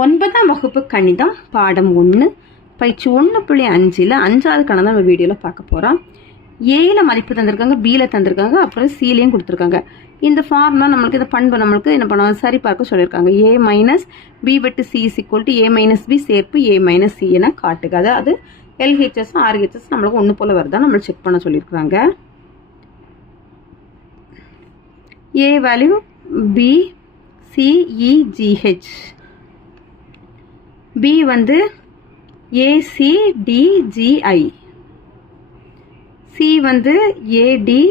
ஒன்பதாம் வகுப்பு கணிதம் பாடம் ஒன்று பயிற்சி ஒன்று புள்ளி அஞ்சில் அஞ்சாவது கணக்கு நம்ம வீடியோவில் பார்க்க போகிறோம் ஏயில் மதிப்பு தந்திருக்காங்க பியில் தந்திருக்காங்க அப்புறம் சிலையும் கொடுத்துருக்காங்க. இந்த ஃபார்ம்னா நம்மளுக்கு இந்த பண்பு நம்மளுக்கு என்ன பண்ணுவாங்க? சரி பார்க்க சொல்லியிருக்காங்க. ஏ மைனஸ் பி வெட்டு C is equal to A minus B சேர்ப்பு ஏ மைனஸ் சி என அது அதாவது எல்ஹெச்எஸ் ஆர்ஹெச்எஸ் நம்மளுக்கு ஒன்று போல் வருதா நம்ம செக் பண்ண சொல்லியிருக்கிறாங்க. A value B C E G H B வந்து A C D G I C வந்து A D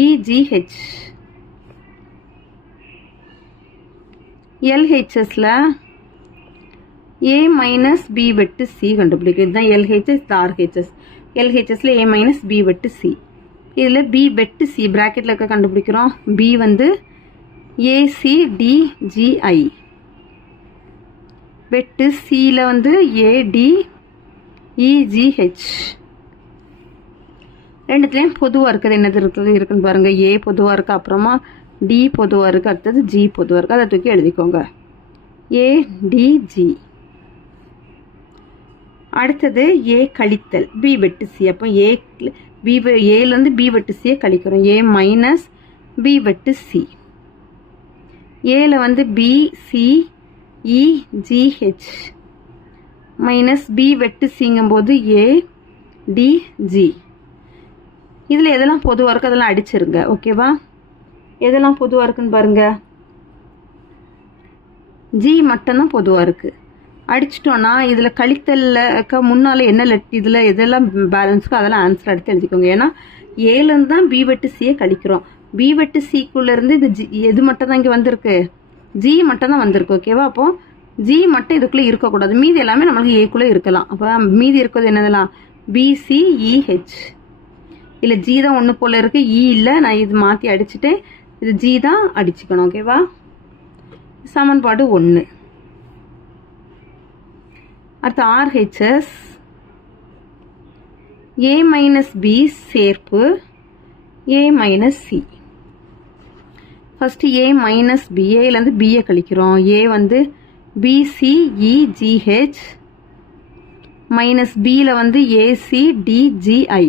E G H எல்ஹெச்எஸ்ல A minus B வெட்டு சி கண்டுபிடிக்கும். இதுதான் எல்ஹெச்எஸ் ஆர்ஹெச்எஸ் எல்ஹெச்எஸ்ல ஏ மைனஸ் பி வெட்டு சி இதில் பி வெட்டு சி ப்ராக்கெட்டில் இருக்க கண்டுபிடிக்கிறோம். பி வந்து ஏசிடிஜிஐ வெட்டு சியில் வந்து ஏடி இஜிஹெச் e, ரெண்டுத்துலேயும் பொதுவாக இருக்குது. என்னது இருக்குது? இருக்குன்னு பாருங்கள் ஏ பொதுவாக இருக்குது அப்புறமா டி பொதுவாக இருக்குது அடுத்தது ஜி பொதுவாக இருக்குது அதை தூக்கி எழுதிக்கோங்க. ஏடிஜி அடுத்தது ஏ கழித்தல். பி வெட்டு சி அப்போ ஏ பி ஏலேருந்து பி வெட்டு சியை கழிக்கிறோம். ஏ மைனஸ் பி வெட்டு சி ஏல வந்து B C E G H minus B வெட்டு சிங்கும்போது ஏ டிஜி இதில் எதெல்லாம் பொதுவாக இருக்குது அதெல்லாம் அடிச்சிருங்க ஓகேவா எதெல்லாம் பொதுவாக இருக்குன்னு பாருங்க. ஜி மட்டும்தான் பொதுவாக இருக்குது அடிச்சிட்டோன்னா இதில் கழித்தல்ல முன்னால் என்ன லெட் இதில் எதெல்லாம் பேலன்ஸ்க்கோ அதெல்லாம் ஆன்சர் எடுத்து எழுதிக்கோங்க ஏன்னா ஏலேருந்து தான் பி வெட்டு சியை கழிக்கிறோம். பி வெட்டு சிக்குள்ளேருந்து இது ஜி எது மட்டும் தான் இங்கே வந்திருக்கு. ஜி மட்டும் தான் வந்திருக்கு ஓகேவா அப்போ ஜி மட்டும் இதுக்குள்ளே இருக்கக்கூடாது. மீதி எல்லாமே நம்மளுக்கு ஏக்குள்ளே இருக்கலாம். அப்போ மீதி இருக்கிறது என்னதெல்லாம் பிசிஇஹெச் e, இல்லை ஜி தான் ஒன்று போல் இருக்குது இ e இல்லை நான் இது மாற்றி அடிச்சுட்டு இது ஜி தான் அடிச்சுக்கணும் ஓகேவா சமன்பாடு ஒன்று அடுத்து ஆர்ஹெச்எஸ் ஏ மைனஸ் பி சேர்ப்பு. A minus C first A minus B ஏலேருந்து BA கழிக்கிறோம். ஏ வந்து பிசிஇஜிஹெச் மைனஸ் பியில் வந்து ஏசிடிஜிஐ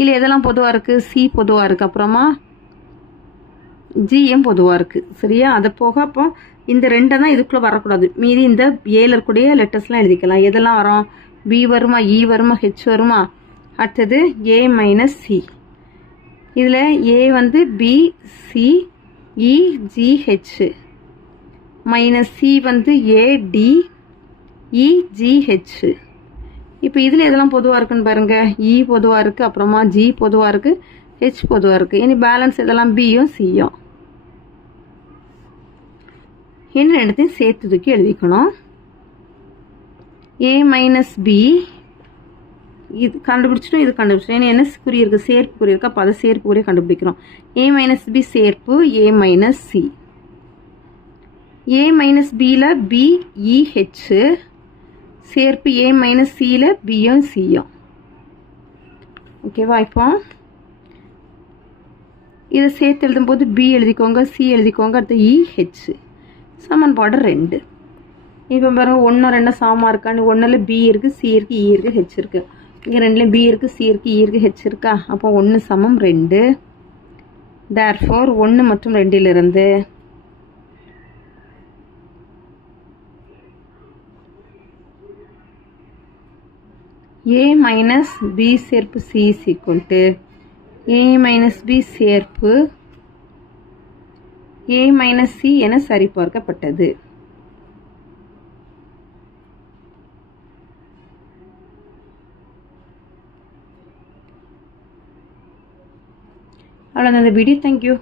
இல்லை எதெல்லாம் பொதுவாக இருக்குது சி பொதுவாக இருக்குது அப்புறமா ஜிஎம் பொதுவாக இருக்குது சரியா? அதை போக அப்போ இந்த ரெண்டை தான் இதுக்குள்ளே வரக்கூடாது. மீதி இந்த ஏல இருக்கக்கூடிய லெட்டர்ஸ்லாம் எழுதிக்கலாம். எதெல்லாம் வரும்? பி வருமா? இ வருமா? ஹெச் வருமா? அடுத்தது ஏ மைனஸ் சி இதில் ஏ வந்து B C E G H minus C வந்து A D E G H e, இப்போ இதில் எதெல்லாம் பொதுவாக இருக்குன்னு பாருங்கள் இ e பொதுவாக இருக்குது அப்புறமா ஜி பொதுவாக இருக்குது ஹெச் பொதுவாக இருக்குது இனி பேலன்ஸ் இதெல்லாம் பியும் சியும் என்ன ரெண்டுத்தையும் சேர்த்து தூக்கி எழுதிக்கணும். ஏ மைனஸ் பி இது கண்டுபிடிச்சிட்டோம் இது கண்டுபிடிச்சிட்டோம். ஏன்னா என்ன குறி இருக்குது சேர்ப்பு குறி இருக்கா? அப்போ அதை சேர்ப்பு குறியை கண்டுபிடிக்கிறோம். ஏ மைனஸ் பி சேர்ப்பு A minus C A minus பியில் பிஇஹெச் சேர்ப்பு ஏ மைனஸ் சியில் பியும் சியும் ஓகேவா இப்போ? இதை சேர்த்து எழுதும்போது பி எழுதிக்கோங்க சி எழுதிக்கோங்க அடுத்து e, இஹெச் சமன்பாடு ரெண்டு. இப்போ பாருங்கள் ஒன்று ரெண்டு சாமா இருக்கான்னு ஒன்றில் பி இருக்குது சி இருக்குது இ e இருக்குது ஹெச் இருக்குது இங்கே ரெண்டுலேயும் பி இருக்குது சி இருக்குது இ e இருக்குது ஹெச் இருக்கா? அப்போ ஒன்று சமம் ரெண்டு. தேர் ஃபோர் ஒன்று மற்றும் ரெண்டிலிருந்து ஏ மைனஸ் பி சேர்ப்பு C is equal to A minus B சேர்ப்பு ஏ மைனஸ் சி என சரிபார்க்கப்பட்டது. அவ்வளோதான் இந்த வீடியோ தேங்க்யூ